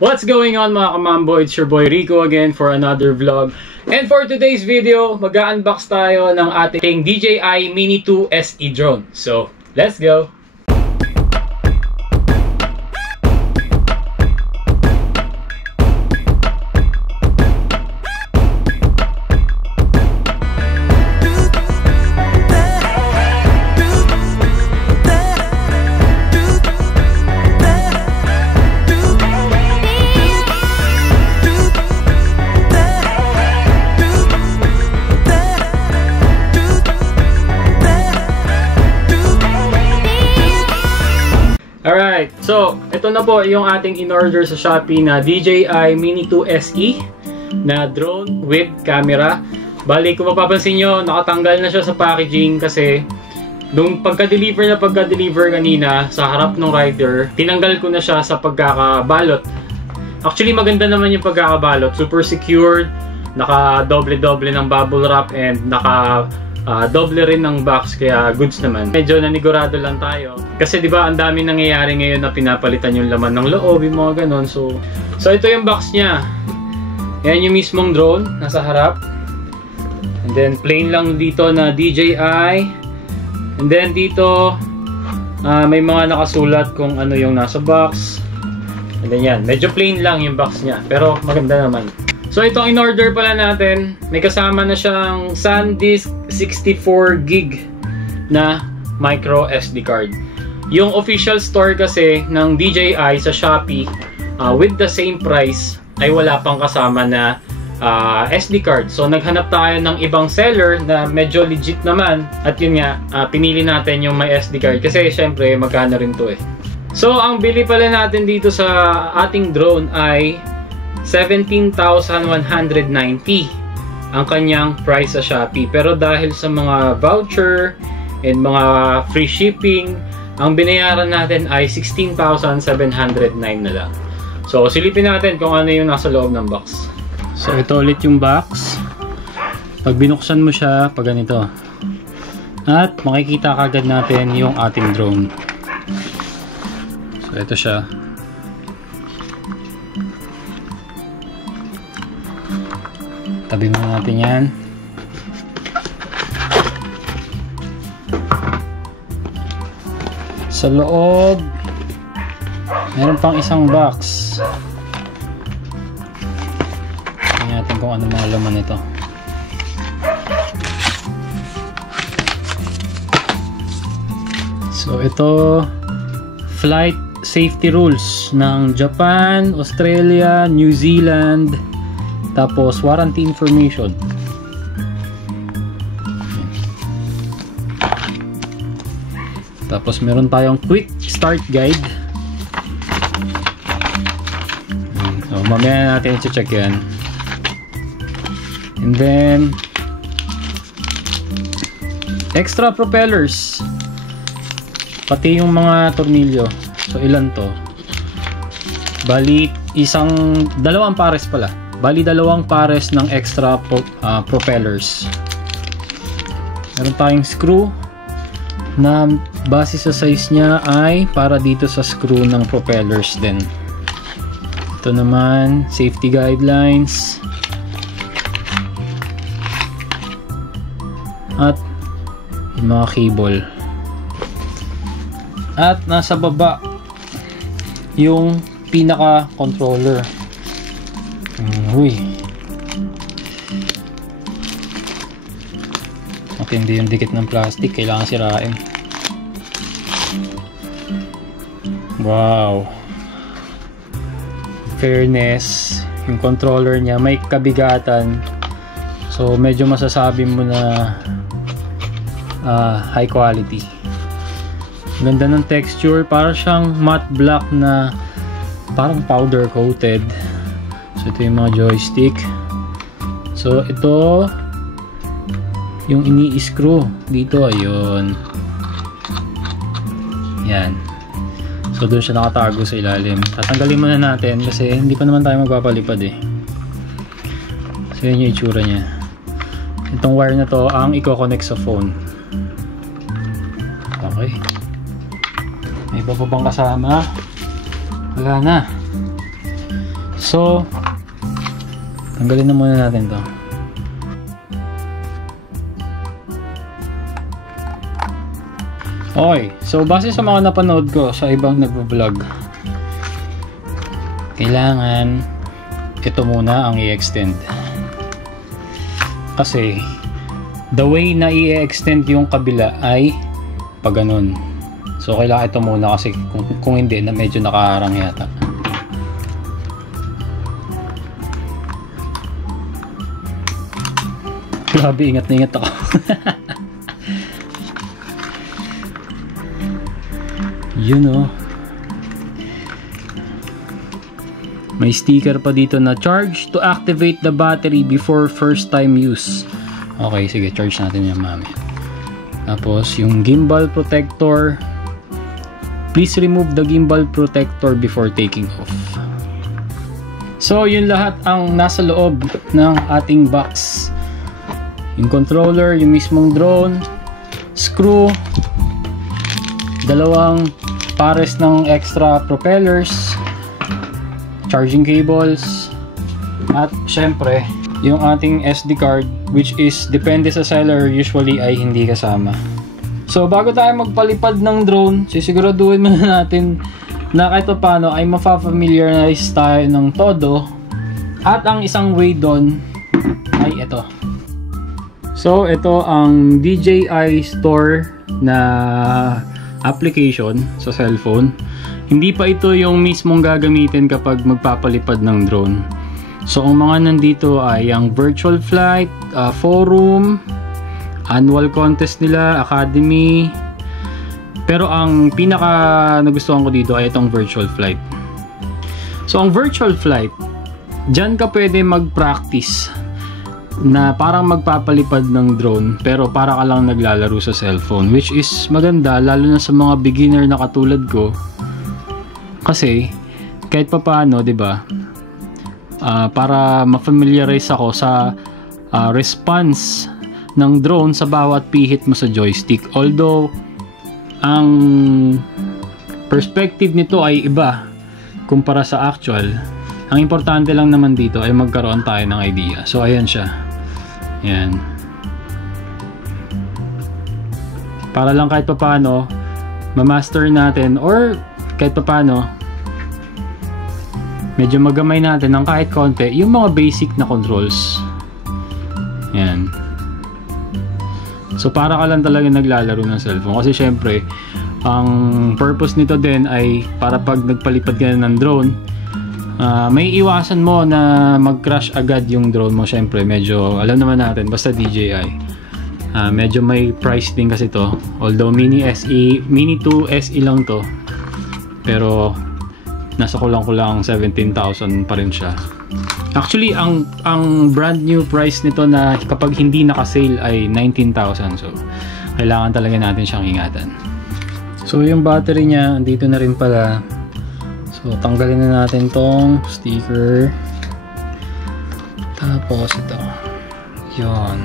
What's going on mga kamambo? It's your boy Rico again for another vlog. And for today's video, mag-unbox tayo ng ating DJI Mini 2 SE drone. So, let's go! Alright, so ito na po yung ating in-order sa Shopee na DJI Mini 2 SE na drone with camera. Bali, kung mapapansin nyo, nakatanggal na siya sa packaging kasi nung pagka-deliver kanina sa harap ng rider, tinanggal ko na siya sa pagkakabalot. Actually, maganda naman yung pagkakabalot. Super secured, naka-doble-doble ng bubble wrap and doble rin ng box, kaya goods naman. Medyo nanigurado lang tayo kasi di ba ang dami nangyayari ngayon na pinapalitan yung laman ng loob, yung mga ganon. So ito yung box niya. Yan yung mismong drone nasa harap, and then plain lang dito na DJI, and then dito may mga nakasulat kung ano yung nasa box, and then yan, medyo plain lang yung box niya pero maganda naman. So itong in-order pala natin, may kasama na siyang SanDisk 64GB na micro SD card. Yung official store kasi ng DJI sa Shopee, with the same price, ay wala pang kasama na SD card. So naghanap tayo ng ibang seller na medyo legit naman, at yun nga, pinili natin yung may SD card kasi syempre magkano rin to eh. So ang bili pala natin dito sa ating drone ay 17,190 ang kanyang price sa Shopee. Pero dahil sa mga voucher and mga free shipping, ang binayaran natin ay 16,709 na lang. So silipin natin kung ano yung nasa loob ng box. So ito ulit yung box. Pag binuksan mo siya, pag ganito, at makikita kagad natin yung ating drone. So ito siya. Tabi muna natin yan. Sa loob, meron pang isang box. Tingnan natin kung ano mga laman nito. So ito, flight safety rules ng Japan, Australia, New Zealand. Tapos warranty information. Tapos meron tayong quick start guide. So mamaya natin i-check yan. And then extra propellers. Pati yung mga tornilyo. So ilan to? Bali dalawang pares pala. Bali, dalawang pares ng extra propellers. Meron tayong screw na base sa size niya ay para dito sa screw ng propellers din. Ito naman, safety guidelines. At yung mga cable. At nasa baba yung pinaka controller. Uy, matindi yung dikit ng plastic, kailangan sirain. Wow, fairness, yung controller niya may kabigatan, so medyo masasabi mo na high quality. Ganda ng texture, parang siyang matte black na parang powder coated. So ito yung mga joystick. So ito yung ini-screw dito, ayun. Yan. So doon siya nakatago sa ilalim. Tatanggalin muna natin kasi hindi pa naman tayo magpapalipad eh. So yun yung itsura niya. Itong wire na to ang i-connect sa phone. Okay. May iba pa bang kasama? Wala na. So, tanggalin na muna natin to. Okay, so base sa mga napanood ko sa ibang nagvo-vlog, kailangan ito muna ang i-extend. Kasi the way na i-extend yung kabila ay pag ganun. So kailangan ito muna kasi kung hindi na medyo nakaharang yata. Grabe, ingat na ingat ako. Yun oh. May sticker pa dito na charge to activate the battery before first time use. Okay, sige, charge natin yan mamaya. Tapos yung gimbal protector, please remove the gimbal protector before taking off. So yun lahat ang nasa loob ng ating box. Yung controller, yung mismong drone, screw, dalawang pares ng extra propellers, charging cables, at syempre yung ating SD card, which is depende sa seller, usually ay hindi kasama. So bago tayo magpalipad ng drone, sisiguraduhin muna natin na kahit paano ay mapafamiliarize tayo ng todo. At ang isang way doon ay ito. So ito ang DJI Store na application sa cellphone. Hindi pa ito yung mismong gagamitin kapag magpapalipad ng drone. So ang mga nandito ay ang virtual flight, forum, annual contest nila, academy. Pero ang pinaka nagustuhan ko dito ay itong virtual flight. So ang virtual flight, dyan ka pwede mag-practice na parang magpapalipad ng drone pero para ka lang naglalaro sa cellphone, which is maganda lalo na sa mga beginner na katulad ko. Kasi kahit papaano, 'di ba? Para ma-familiarize ako sa response ng drone sa bawat pihit mo sa joystick. Although ang perspective nito ay iba kumpara sa actual. Ang importante lang naman dito ay magkaroon tayo ng idea. So ayan siya. Yan. Para lang kahit papaano ma-master natin, or kahit papaano medyo magamay natin ng kahit konti yung mga basic na controls. Yan. So para ka lang talaga naglalaro ng cellphone. Kasi syempre ang purpose nito din ay para pag nagpalipad ka na ng drone, may iwasan mo na mag-crash agad yung drone mo. Syempre medyo alam naman natin basta DJI, medyo may price din kasi to. Although Mini 2 SE lang to, pero nasa kulang-kulang 17,000 pa rin siya. Actually ang brand new price nito na kapag hindi naka-sale ay 19,000. So kailangan talaga natin siyang ingatan. So yung battery niya andito na rin pala. So tanggalin na natin tong sticker. Tapos ito. Yun.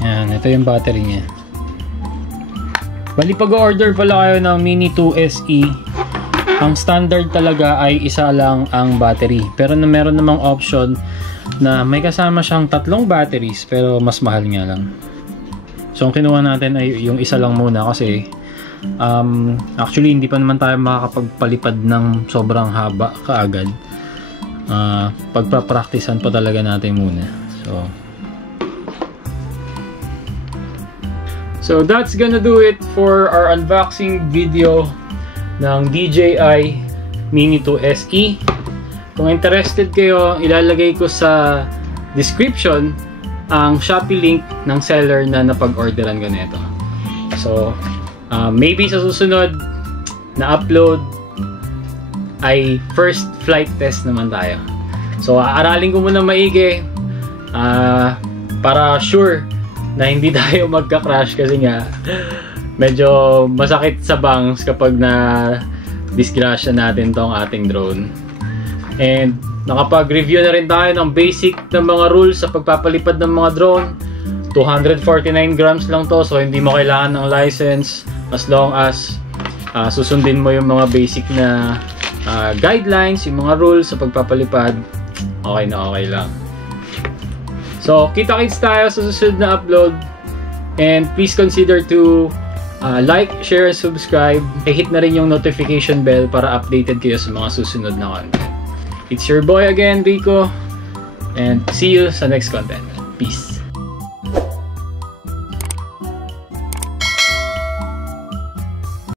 Yan, ito yung battery niya. Bali pag-order pala kayo ng Mini 2 SE, ang standard talaga ay isa lang ang battery. Pero meron namang option na may kasama siyang 3 batteries pero mas mahal nga lang. So ang kinuha natin ay yung isa lang muna kasi actually hindi pa naman tayo makakapagpalipad ng sobrang haba kaagad. Pagpa-practicean pa talaga natin muna. So that's gonna do it for our unboxing video ng DJI Mini 2 SE. Kung interested kayo, ilalagay ko sa description ang Shopee link ng seller na napag-orderan ko nito. So maybe sa susunod na upload ay first flight test naman tayo. So aaralin ko muna maigi para sure na hindi tayo magka-crash, kasi nga medyo masakit sa bangs kapag na disgrasya natin tong ating drone. And nakapag-review na rin tayo ng basic na mga rules sa pagpapalipad ng mga drone. 249 grams lang to, so hindi mo kailangan ng license as long as susundin mo yung mga basic na guidelines, yung mga rules sa pagpapalipad, okay na okay lang. So, kita-kits tayo sa susunod na upload. And please consider to like, share, and subscribe. Hit na rin yung notification bell para updated kayo sa mga susunod na content. It's your boy again, Rico. And see you sa next content. Peace.